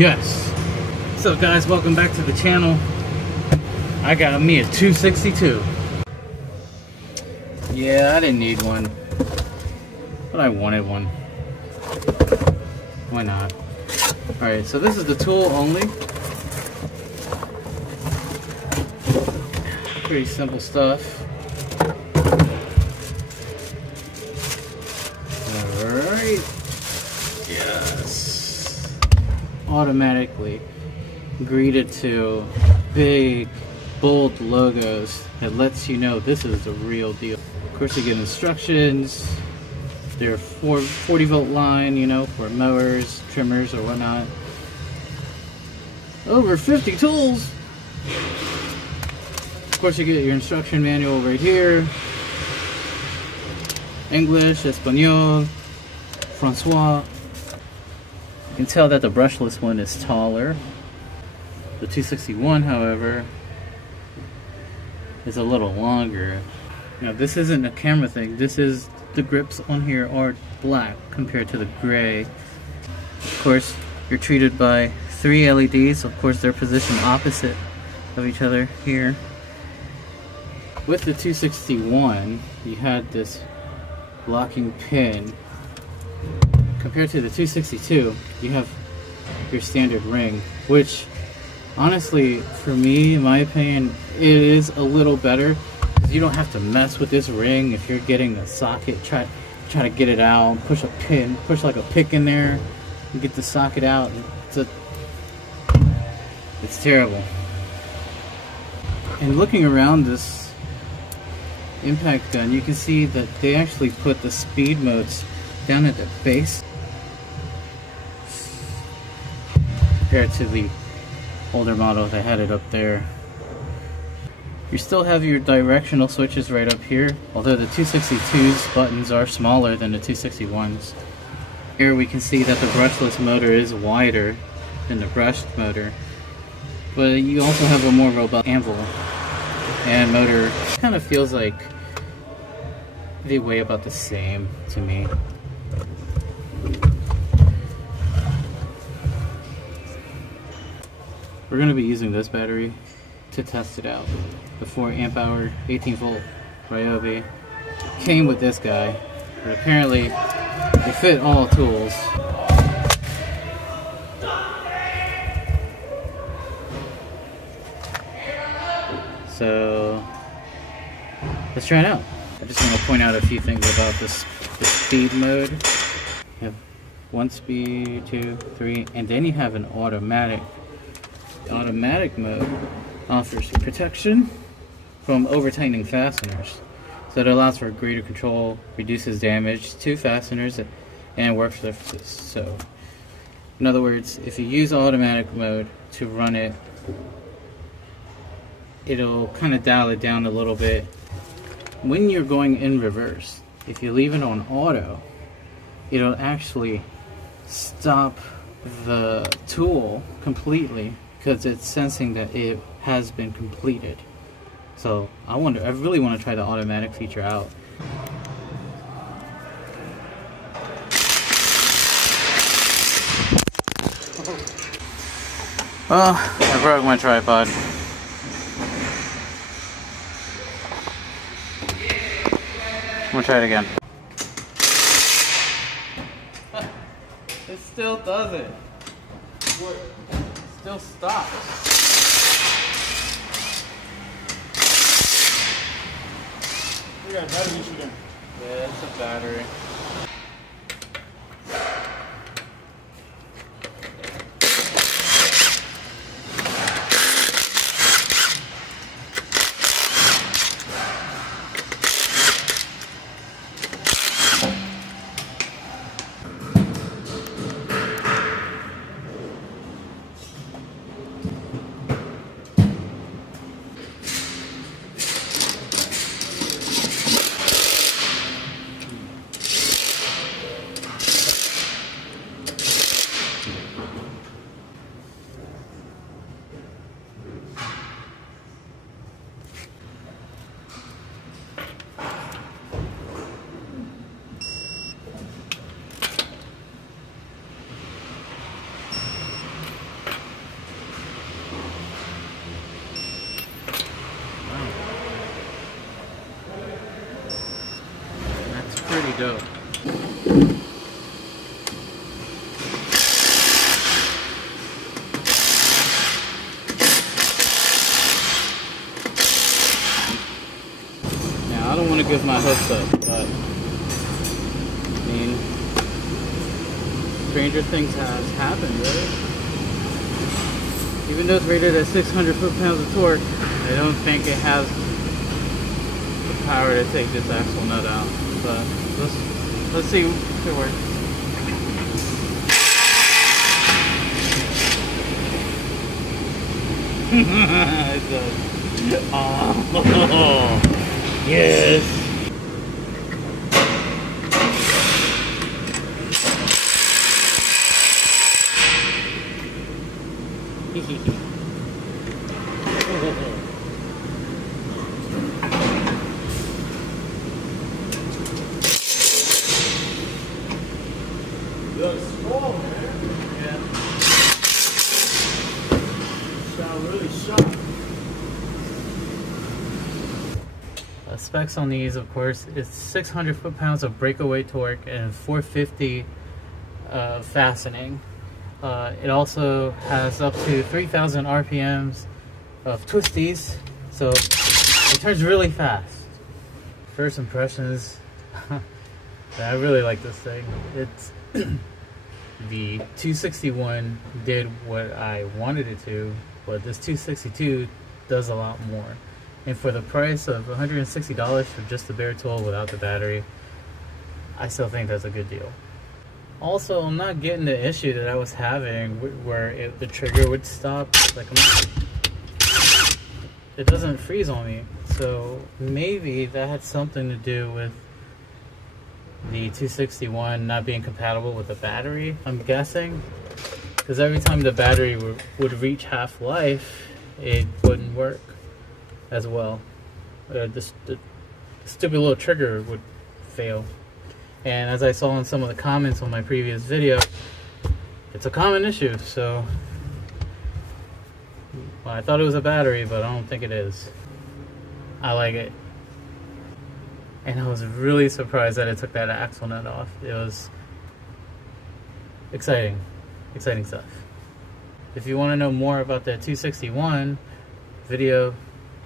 Yes. So guys, welcome back to the channel. I got me a 262. Yeah, I didn't need one, but I wanted one. Why not? Alright, so this is the tool only. Pretty simple stuff. Alright. Yes. Automatically greeted to big, bold logos that lets you know this is the real deal. Of course, you get instructions. They're 40 volt line, you know, for mowers, trimmers, or whatnot. Over 50 tools. Of course, you get your instruction manual right here. English, Espanol, Francois. You can tell that the brushless one is taller. The 261, however, is a little longer. Now, this isn't a camera thing. This is the grips on here are black compared to the gray. Of course, you're treated by 3 LEDs. Of course, they're positioned opposite of each other here. With the 261, you had this locking pin. Compared to the 262, you have your standard ring, which honestly, for me, in my opinion, it is a little better. You don't have to mess with this ring. If you're getting a socket, try to get it out, push a pin, push like a pick in there, and get the socket out. It's terrible. And looking around this impact gun, you can see that they actually put the speed modes down at the base compared to the older model that had it up there. You still have your directional switches right up here, although the 262's buttons are smaller than the 261's. Here we can see that the brushless motor is wider than the brushed motor, but you also have a more robust anvil and motor. Kind of feels like they weigh about the same to me. We're going to be using this battery to test it out. The 4 amp hour 18 volt RYOBI came with this guy, but apparently they fit all tools. So let's try it out. I just want to point out a few things about the speed mode. You have 1 speed, 2, 3, and then you have an automatic. The automatic mode offers protection from over-tightening fasteners, so it allows for greater control, reduces damage to fasteners, and work surfaces. So, in other words, if you use automatic mode to run it, it'll kind of dial it down a little bit. When you're going in reverse, if you leave it on auto, it'll actually stop the tool completely because it's sensing that it has been completed. So I really want to try the automatic feature out. Well, I broke my tripod. I'm gonna try it again. It still does it. It still stops. We got a battery issue then. Yeah, it's a battery. pretty dope. Now I don't want to give my hopes up, but I mean, stranger things has happened, right? Even though it's rated at 600 foot-pounds of torque, I don't think it has the power to take this axle nut out. But let's see if it works. It does. Oh, yes. Looks strong, man. Yeah. Sound really sharp. Specs on these, of course, is 600 foot-pounds of breakaway torque and 450 fastening. It also has up to 3,000 RPMs of twisties, so it turns really fast. First impressions, I really like this thing. It's the 261 did what I wanted it to, but this 262 does a lot more. And for the price of $160 for just the bare tool without the battery, I still think that's a good deal. Also, I'm not getting the issue that I was having where the trigger would stop. Like, it doesn't freeze on me. So maybe that had something to do with the 261 not being compatible with the battery, I'm guessing. Because every time the battery would reach half-life, it wouldn't work as well. The stupid little trigger would fail. And as I saw in some of the comments on my previous video, it's a common issue. So well, I thought it was a battery, but I don't think it is. I like it. And I was really surprised that it took that axle nut off. It was exciting stuff. If you want to know more about that 261 video,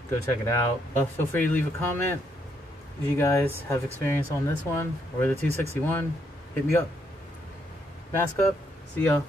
go check it out. Feel free to leave a comment. If you guys have experience on this one or the 261, hit me up. Mask up. See ya.